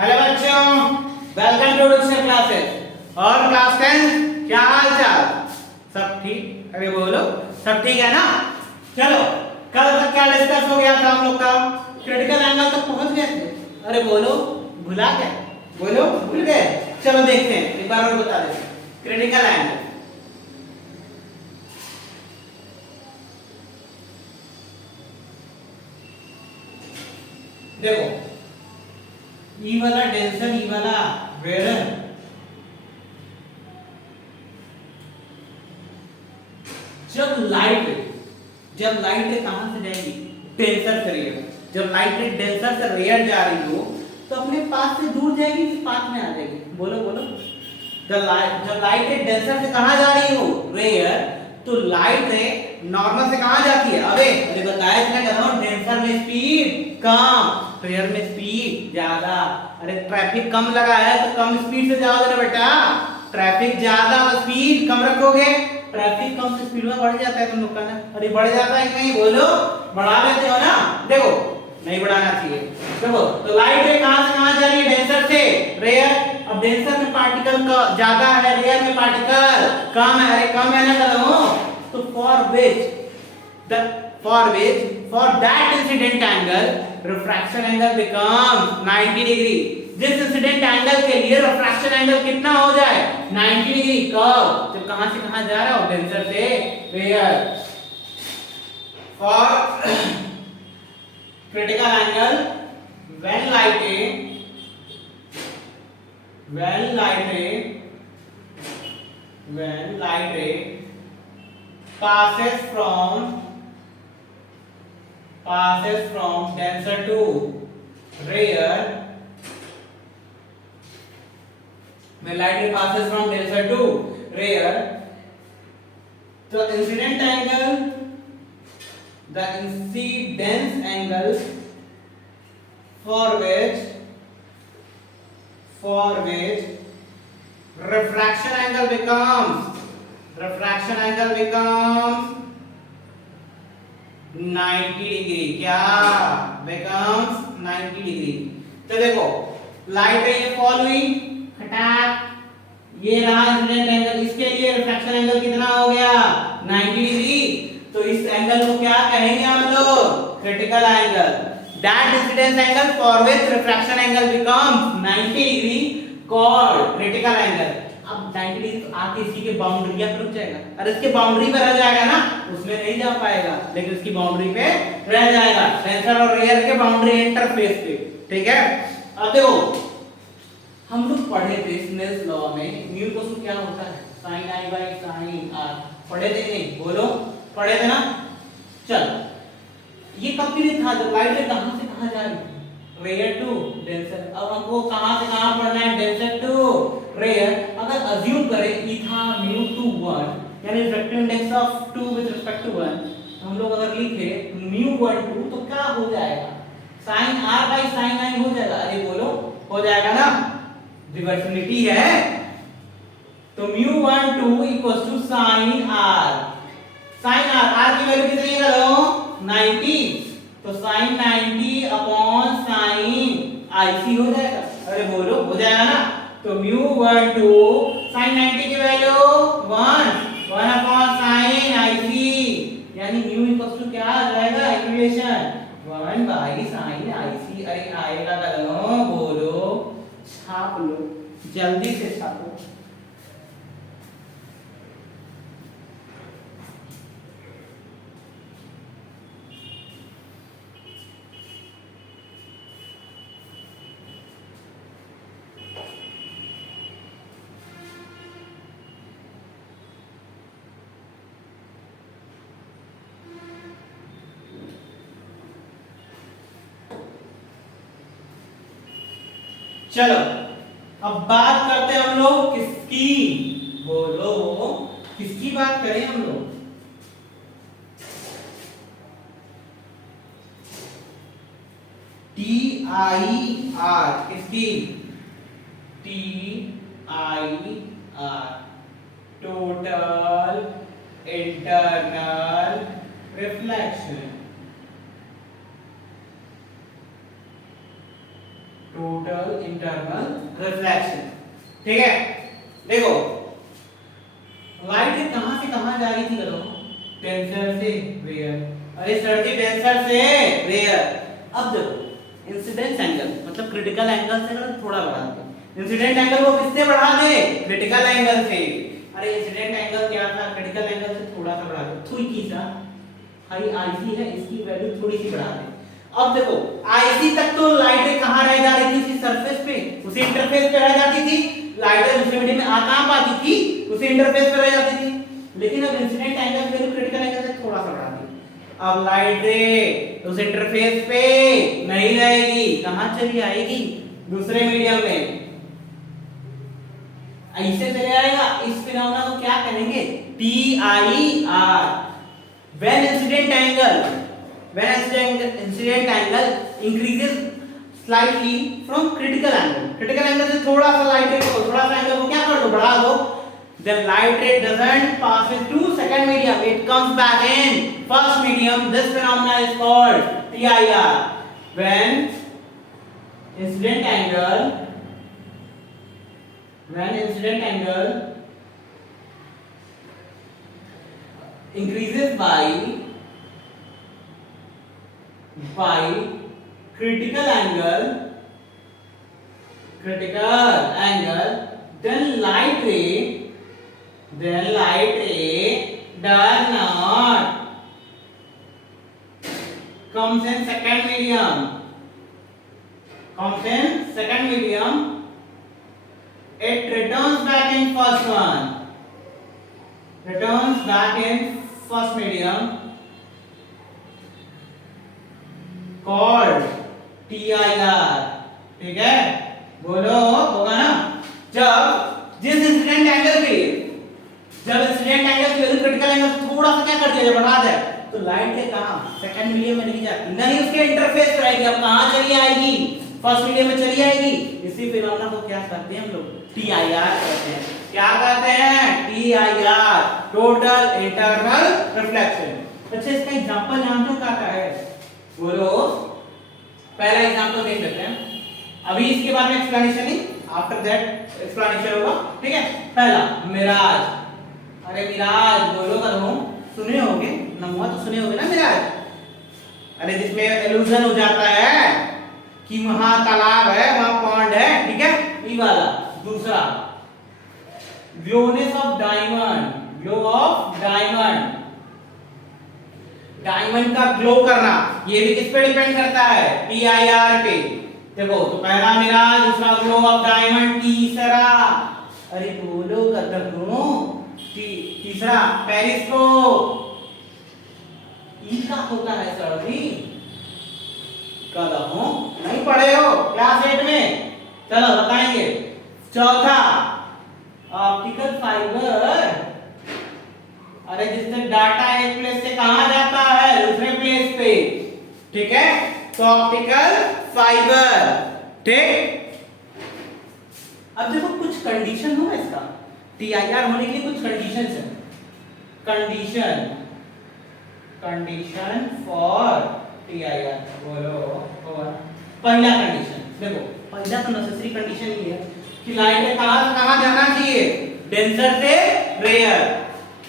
Hello बच्चों, welcome to tuition classes. और class 10 क्या हाल चाल? सब ठीक? अरे बोलो, सब ठीक है ना? चलो, कल तक क्या डिस्कस हो गया था हम लोग का? क्रिटिकल एंगल तक पहुंच गए थे। अरे बोलो, भुला गए? बोलो, भूल गए? चलो देखते हैं, एक बार और बता देते हैं। क्रिटिकल एंगल, देखो, ई वाला डेंसर, ई वाला रेयर। जब लाइट रे कहां से जाएगी? डेंसर से रेयर। जब लाइट रे डेंसर से रेयर जा रही हो तो अपने पाथ से दूर जाएगी कि पाथ में आ जाएगी? बोलो बोलो। जब लाइट रे डेंसर से कहां जा रही हो? रेयर। तो लाइट रे नॉर्मल से कहां जाती है? अबे अरे बताया था कर रहा हूं, डेंसर में स्पीड कम, रेयर में स्पीड ज्यादा। अरे ट्रैफिक कम लगा है तो कम स्पीड से जाओगे ना बेटा। ट्रैफिक ज्यादा तो स्पीड कम रखोगे। ट्रैफिक कम से स्पीड में बढ़ जाता है तुम लोग का ना? अरे बढ़ जाता है कि नहीं? बोलो, बढ़ा देते हो ना? देखो, नहीं बढ़ाना चाहिए। देखो, तो लाइट रे कहां से कहां जा रही है? डेंसर से रेयर। अब डेंसर में पार्टिकल का ज्यादा है, रेयर में पार्टिकल कम है। अरे कम है ना करो। तो for that incident angle refraction angle becomes 90 degree. जिस इंसिडेंट एंगल के लिए रिफ्रैक्शन एंगल कितना हो जाए? 90 डिग्री। कब? जब कहां से कहां जा रहा हो? डेंसर से rare. For critical angle when light ray passes from denser to rare, when light ray passes from denser to rare, the incidence angle for which refraction angle becomes 90 degree. क्या becomes 90 डिग्री? तो देखो, light रे ये fall हुई, खटाक, ये रहा incident angle. इसके लिए रिफ्रैक्शन एंगल कितना हो गया? 90 डिग्री। तो इस एंगल को क्या कहेंगे हम लोग? Critical angle. That incidence angle for which refraction angle becomes 90 degree called critical angle. अब 90 डिग्री तो आके इसी के बाउंड्री पे रुक जाएगा। अरे इसके बाउंड्री पे रह जाएगा ना, उसमें नहीं जा पाएगा, लेकिन इसकी बाउंड्री पे रह जाएगा। डेंसर और रेयर के बाउंड्री इंटरफेस पे। ठीक है? अब देखो, हम लोग पढ़े थे स्नेल्स लॉ में म्यू इक्वल टू क्या होता है? sin i by sin r। पढ़े थे नहीं? बोलो, पढ़े थे ना? चल, ये कब के लिए था? जब लाइट रे कहां से कहां जा रही है? Rare to denser. अब हमको कहां से कहां पढ़ना है? Denser to rare. अगर अज्यूम करें ई था म्यू टू 1, यानी refractive index of 2 with respect to 1, हम लोग अगर लिखे म्यू 1 2 तो क्या हो जाएगा? sin r by sin i हो जाएगा। अरे बोलो, हो जाएगा ना? रिवर्सिबिलिटी है। तो mu 1 2 equals to sin r। sin r की वैल्यू कितनी है करो? 90। तो sin 90 अपॉन sin ic हो जाएगा। अरे बोलो, हो जाएगा ना? तो म्यू 1 2 sin 90 की वैल्यू 1 अपॉन sin ic, यानी म्यू इक्वल्स टू क्या आ जाएगा? Equation 1 by sin ic। अरे आएगा करो, बोलो, छाप लो, जल्दी से छापो। चलो, अब बात करते हैं हम लोग किसकी? बोलो, किसकी बात करें हम लोग? T I R. किसकी? T I R, total internal reflection. Total internal reflection. ठीक है, देखो लाइट कहां से कहां जा रही थी, करो टेंसर से रेयर, अरे सर जी टेंसर से रेयर। अब देखो इंसिडेंट एंगल मतलब क्रिटिकल एंगल से अगर थोड़ा बढ़ा दे, इंसिडेंट एंगल को किससे बढ़ा दे, क्रिटिकल एंगल से। अरे इंसिडेंट एंगल क्या था, क्रिटिकल एंगल से थोड़ा सा बढ़ा दे, थोड़ी की सा हाई आईसी है, इसकी वैल्यू थोड़ी सी बढ़ा दे। अब देखो आईसी तक तो लाइट कहां रह जा रही थी, उसी सरफेस पे, उसी इंटरफेस पे रह जाती थी लाइट, दूसरे मीडियम में आ कहां पाती थी, उसी इंटरफेस पे रह जाती थी। लेकिन अब incident angle value critical angle से थोड़ा सा बढ़ा दी, अब लाइट रे उस इंटरफेस पे नहीं रहेगी, कहां चली आएगी, दूसरे मीडियम में, ऐसे चले आएगा। इस फिनोमेना को क्या कहेंगे, PIR। when incident angle increases slightly from critical angle से थोड़ा सा लाइट रे को, थोड़ा सा एंगल को क्या कर दो, बढ़ा दो, then light ray doesn't passes to second medium, it comes back in first medium. This phenomena is called PIR. when incident angle increases by critical angle, then light ray does not comes in second medium, it returns back in first medium called PIR। ठीक है, बोलो होगा ना। जब incident angle की value critical angle से थोड़ा सा क्या कर दिया, बढ़ा दे, तो लाइट के कहां, सेकंड मीडियम में नहीं जाती, नहीं उसके इंटरफेस पे रहेगी, अब कहां चली आएगी, फर्स्ट मीडियम में चली आएगी। इसी फिनोमेना को क्या कहते हैं हम लोग, PIR कहते हैं। क्या कहते हैं, PIR, टोटल इंटरनल रिफ्लेक्शन। अच्छा इसका एग्जांपल जानते हो क्या है, बोलो। पहला एग्जांपल देख लेते हैं, अभी इसके बारे में एक्सप्लेनेशन नहीं, आफ्टर दैट एक्सप्लेनेशन होगा। ठीक है, पहला मिराज। अरे मिराज बोलो करो, सुने होगे नमुआ तो सुने होगे ना मिराज, अरे जिसमें इल्यूजन हो जाता है कि वहां तालाब है, वहां पॉन्ड है। ठीक है, ये वाला। दूसरा glowness of diamond, glow of diamond, diamond का ग्लो करना, ये भी किस पे डिपेंड करता है, PIR पे। देखो तो पहला मिराज, दूसरा ग्लो ऑफ डायमंड, तीसरा अरे बोलो कर दो, तीसरा पेरिस्कोप। ई का होता है सर जी, कदम नहीं पढ़े हो क्लास 8 में, चलो बताएंगे। चौथा ऑप्टिकल फाइबर, अरे जिससे डाटा एक प्लेस से कहां जाता है, दूसरे प्लेस पे। ठीक है, तो ऑप्टिकल फाइबर। ठीक, अब देखो कुछ कंडीशन हो इसका, PIR होने के लिए कुछ कंडीशंस है। कंडीशन फॉर PIR बोलो होगा। पहला कंडीशन देखो, पहला तो नेसेसरी कंडीशन ये है कि लाइट कहां जाना चाहिए, डेंसर से rare.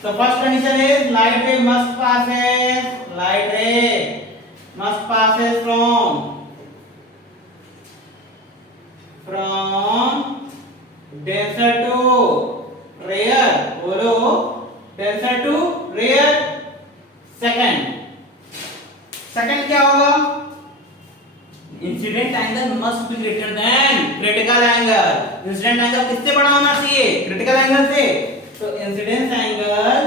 So first condition is light ray must passes from denser to rare, बोलो denser to rare। सेकंड क्या होगा, incident angle must be greater than critical angle. Incident angle किससे बड़ा होना चाहिए, क्रिटिकल एंगल से। तो incidence angle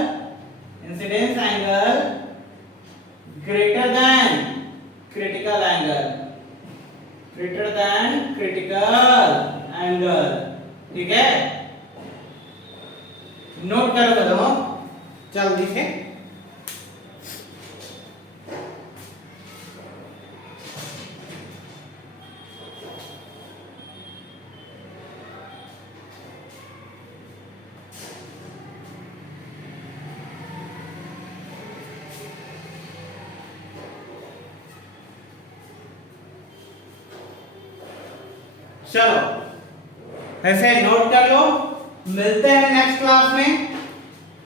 greater than critical angle। ठीक है, नोट करो कदम जल्दी से। चलो ऐसे नोट कर लो, मिलते हैं नेक्स्ट क्लास में।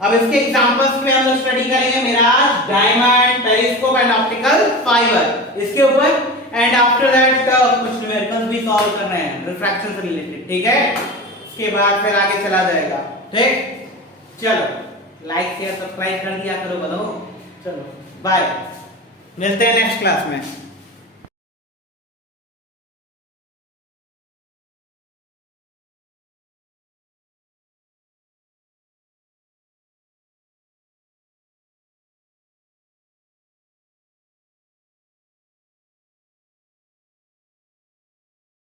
अब इसके एग्जांपल्स पे हम लोग स्टडी करेंगे mirage, diamond, periscope and optical fibre, इसके ऊपर। एंड आफ्टर दैट कुछ न्यूमेरिकल्स भी सॉल्व करने हैं रिफ्रैक्शन से रिलेटेड, ठीक है। इसके बाद फिर आगे चला जाएगा, ठीक। चलो लाइक शेयर सब्सक्राइब कर दिया करो, बोलो। चलो बाय, मिलते हैं नेक्स्ट क्लास में।